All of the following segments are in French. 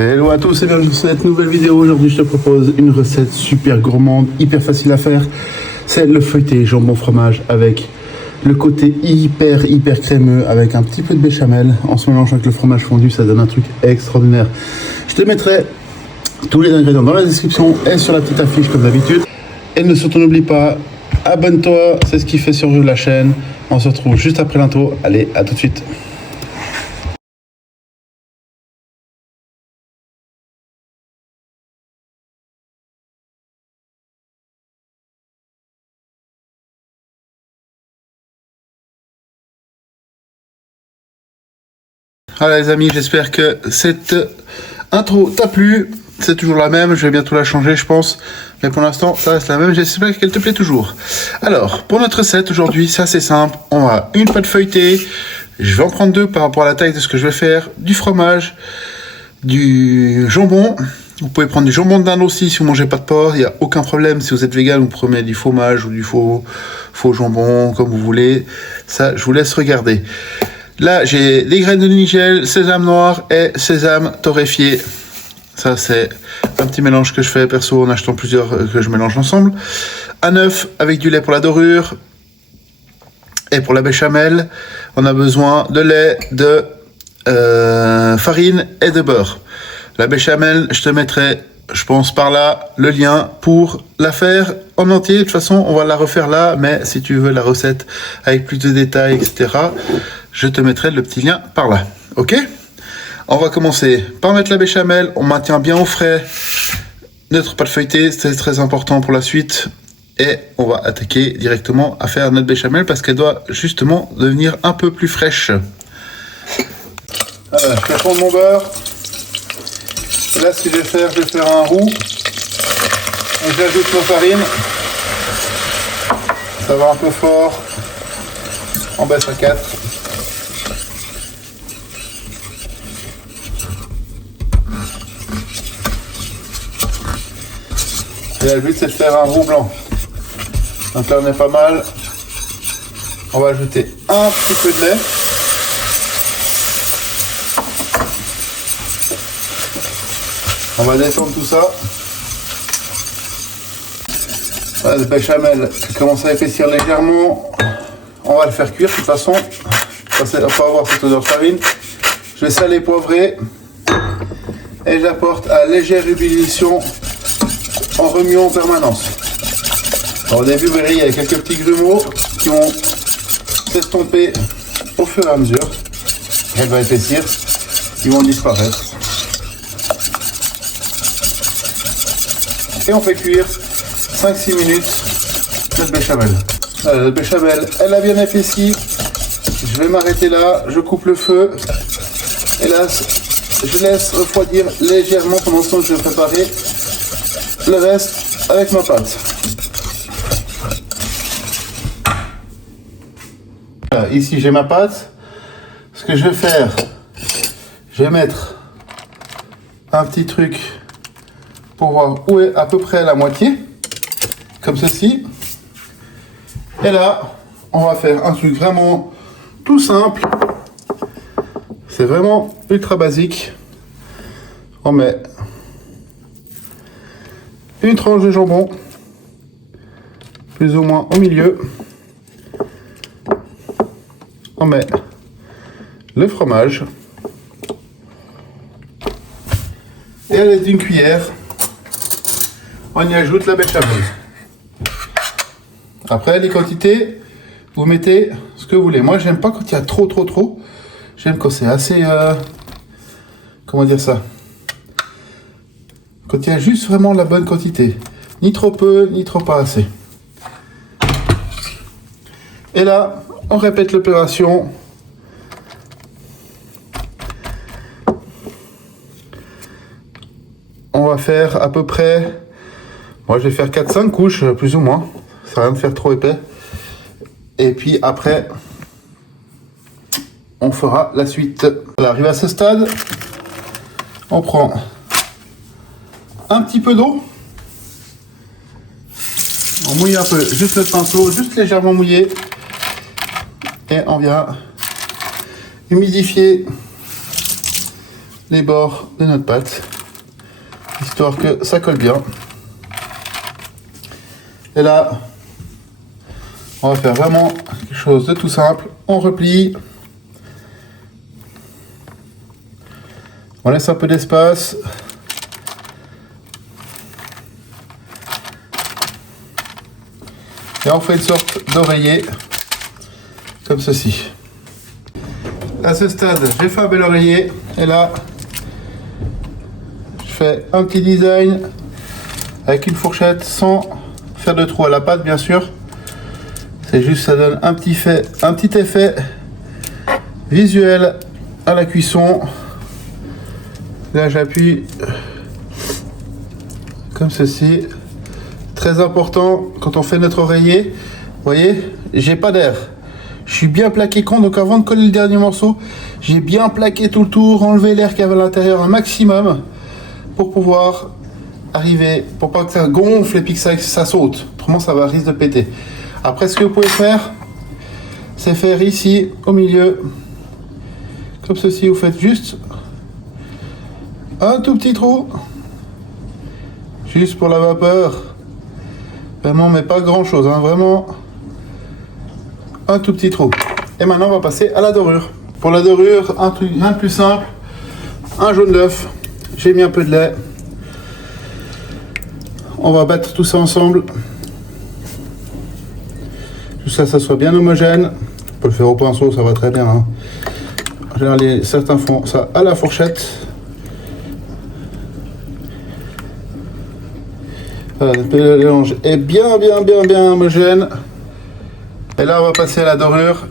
Hello à tous et bienvenue sur cette nouvelle vidéo. Aujourd'hui je te propose une recette super gourmande, hyper facile à faire. C'est le feuilleté jambon fromage avec le côté hyper crémeux avec un petit peu de béchamel. En se mélangeant avec le fromage fondu, ça donne un truc extraordinaire. Je te mettrai tous les ingrédients dans la description et sur la petite affiche comme d'habitude. Et surtout n'oublie pas, abonne-toi, c'est ce qui fait survivre la chaîne. On se retrouve juste après l'intro. Allez, à tout de suite. Voilà les amis, j'espère que cette intro t'a plu. C'est toujours la même, je vais bientôt la changer je pense. Mais pour l'instant, ça reste la même, j'espère qu'elle te plaît toujours. Alors, pour notre recette aujourd'hui, c'est assez simple. On a une pâte feuilletée. Je vais en prendre deux par rapport à la taille de ce que je vais faire. Du fromage, du jambon. Vous pouvez prendre du jambon de dinde aussi si vous ne mangez pas de porc. Il n'y a aucun problème. Si vous êtes vegan, vous prenez du fromage ou du faux jambon, comme vous voulez. Ça, je vous laisse regarder. Là, j'ai des graines de nigel, sésame noir et sésame torréfié. Ça, c'est un petit mélange que je fais perso en achetant plusieurs que je mélange ensemble. Un œuf avec du lait pour la dorure. Et pour la béchamel, on a besoin de lait, de farine et de beurre. La béchamel, je te mettrai, je pense par là, le lien pour la faire en entier. De toute façon, on va la refaire là, mais si tu veux la recette avec plus de détails, etc., je te mettrai le petit lien par là. Ok ? On va commencer par mettre la béchamel. On maintient bien au frais notre pâte feuilletée, c'est très important pour la suite. Et on va attaquer directement à faire notre béchamel parce qu'elle doit justement devenir un peu plus fraîche. Voilà, je vais prendre mon beurre. Et là, ce que je vais faire un roux. Donc, j'ajoute ma farine. Ça va un peu fort. On baisse à 4. Et le but c'est de faire un roux blanc. Donc là on est pas mal. On va ajouter un petit peu de lait. On va descendre tout ça. Voilà, le béchamel qui commence à épaissir légèrement. On va le faire cuire de toute façon. On va avoir cette odeur de farine. Je vais saler, poivrer. Et j'apporte à légère ébullition en remuant en permanence. Alors, au début, vous verrez, il y a quelques petits grumeaux qui vont s'estomper au fur et à mesure. Elle va épaissir, ils vont disparaître. Et on fait cuire 5-6 minutes notre béchamel. Voilà, la béchamel, elle a bien épaissi. Je vais m'arrêter là, je coupe le feu. Et là, je laisse refroidir légèrement pendant ce temps que je vais préparer le reste avec ma pâte. Voilà, ici j'ai ma pâte. Ce que je vais faire, je vais mettre un petit truc pour voir où est à peu près la moitié, comme ceci. Et là, on va faire un truc vraiment tout simple. C'est vraiment ultra basique. On met une tranche de jambon, plus ou moins au milieu. On met le fromage. Et à l'aide d'une cuillère, on y ajoute la béchamel. Après, les quantités, vous mettez ce que vous voulez. Moi, j'aime pas quand il y a trop. J'aime quand c'est assez... comment dire ça ? Quand il y a juste vraiment la bonne quantité. Ni trop peu, ni trop pas assez. Et là, on répète l'opération. On va faire à peu près... Moi, je vais faire 4-5 couches, plus ou moins. Ça sert à rien de faire trop épais. Et puis après, on fera la suite. Voilà, arrivé à ce stade, on prend un petit peu d'eau. On mouille un peu, juste le pinceau, juste légèrement mouillé. Et on vient humidifier les bords de notre pâte, histoire que ça colle bien. Et là, on va faire vraiment quelque chose de tout simple. On replie. On laisse un peu d'espace. Et on fait une sorte d'oreiller, comme ceci. À ce stade, j'ai fait un bel oreiller. Et là, je fais un petit design avec une fourchette sans faire de trou à la pâte, bien sûr. C'est juste, ça donne un petit effet visuel à la cuisson. Là, j'appuie comme ceci. Très important quand on fait notre oreiller. Vous voyez, j'ai pas d'air. Je suis bien plaqué con, donc avant de coller le dernier morceau, j'ai bien plaqué tout le tour, enlevé l'air qu'il y avait à l'intérieur un maximum pour pouvoir arriver, pour pas que ça gonfle et puis que ça saute. Autrement, ça va risque de péter. Après, ce que vous pouvez faire, c'est faire ici, au milieu, comme ceci. Vous faites juste un tout petit trou, juste pour la vapeur. Vraiment, mais pas grand chose, hein, vraiment un tout petit trou. Et maintenant, on va passer à la dorure. Pour la dorure, un truc rien de plus simple, un jaune d'œuf. J'ai mis un peu de lait. On va battre tout ça ensemble, jusqu'à ce que ça soit bien homogène. On peut le faire au pinceau, ça va très bien. Hein. En général, certains font ça à la fourchette. Voilà, le mélange est bien homogène. Et là, on va passer à la dorure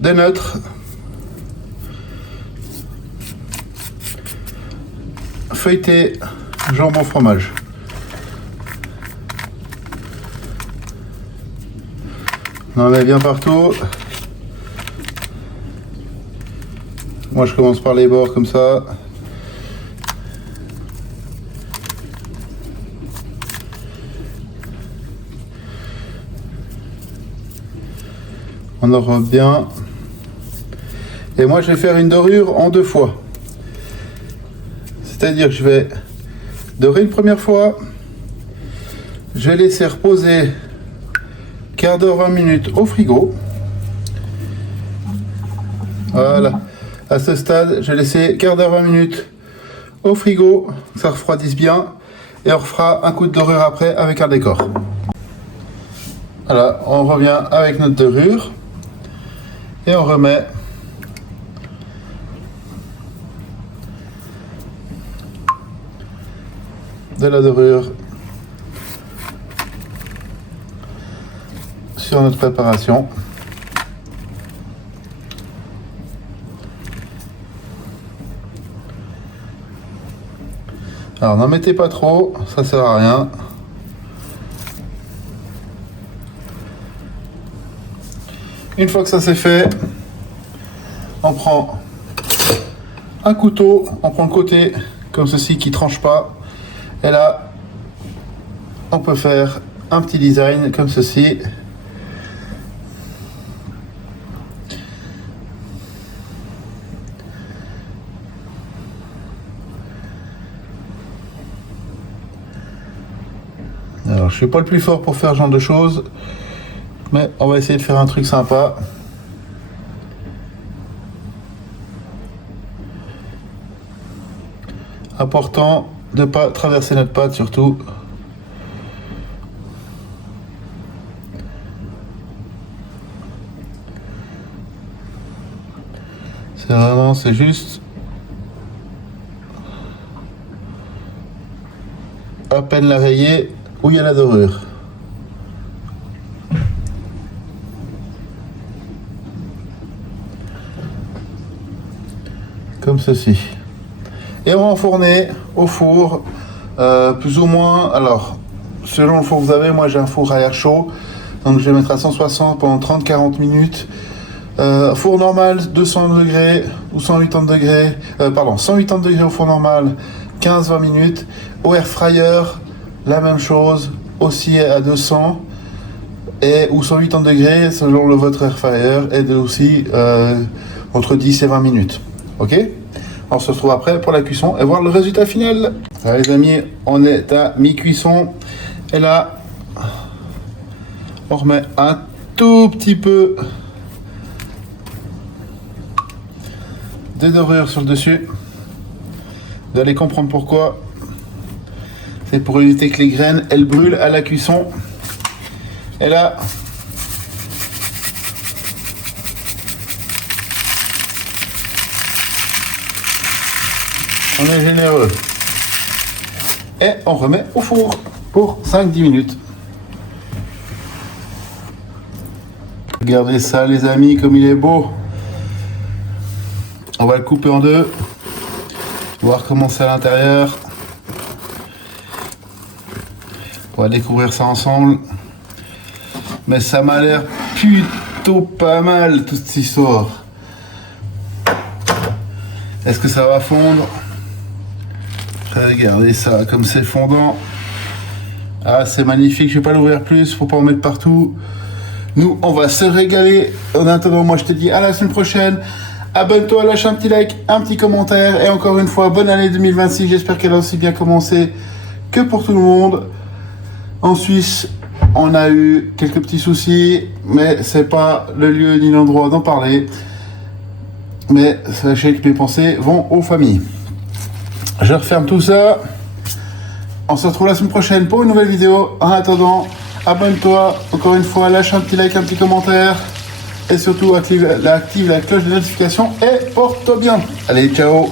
des neutres. Feuilleté, jambon fromage. On en met bien partout. Moi, je commence par les bords comme ça. On enrobe bien. Et moi, je vais faire une dorure en 2 fois. C'est-à-dire que je vais dorer une première fois. Je vais laisser reposer quart d'heure, 20 minutes au frigo. Voilà. À ce stade, je vais laisser quart d'heure, 20 minutes au frigo. Que ça refroidisse bien. Et on refera un coup de dorure après avec un décor. Voilà, on revient avec notre dorure. Et on remet de la dorure sur notre préparation. Alors n'en mettez pas trop, ça sert à rien. Une fois que ça c'est fait, on prend un couteau, on prend le côté comme ceci qui tranche pas. Et là, on peut faire un petit design comme ceci. Alors, je suis pas le plus fort pour faire ce genre de choses, mais on va essayer de faire un truc sympa. Important de ne pas traverser notre pâte surtout. C'est juste à peine la rayée où il y a la dorure. Comme ceci. Et on va enfourner au four, plus ou moins, alors, selon le four que vous avez, moi j'ai un four à air chaud, donc je vais mettre à 160 pendant 30-40 minutes. Four normal, 200 degrés ou 180 degrés, 180 degrés au four normal, 15-20 minutes. Au air fryer, la même chose, aussi à 200 et ou 180 degrés selon votre air fryer, et aussi entre 10 et 20 minutes. Ok? On se retrouve après pour la cuisson et voir le résultat final. Alors les amis, on est à mi-cuisson. Et là, on remet un tout petit peu de dorure sur le dessus. Vous allez comprendre pourquoi. C'est pour éviter que les graines, elles brûlent à la cuisson. Et là, on est généreux. Et on remet au four pour 5-10 minutes. Regardez ça les amis, comme il est beau. On va le couper en deux. Voir comment c'est à l'intérieur. On va découvrir ça ensemble. Mais ça m'a l'air plutôt pas mal toute cette histoire. Est-ce que ça va fondre? Regardez ça, comme c'est fondant. Ah, c'est magnifique, je vais pas l'ouvrir plus, faut pas en mettre partout. Nous, on va se régaler. En attendant, moi je te dis à la semaine prochaine. Abonne-toi, lâche un petit like, un petit commentaire. Et encore une fois, bonne année 2026. J'espère qu'elle a aussi bien commencé que pour tout le monde. En Suisse, on a eu quelques petits soucis, mais c'est pas le lieu ni l'endroit d'en parler. Mais sachez que mes pensées vont aux familles. Je referme tout ça. On se retrouve la semaine prochaine pour une nouvelle vidéo. En attendant, abonne-toi. Encore une fois, lâche un petit like, un petit commentaire. Et surtout, active la cloche de notification. Et porte-toi bien. Allez, ciao.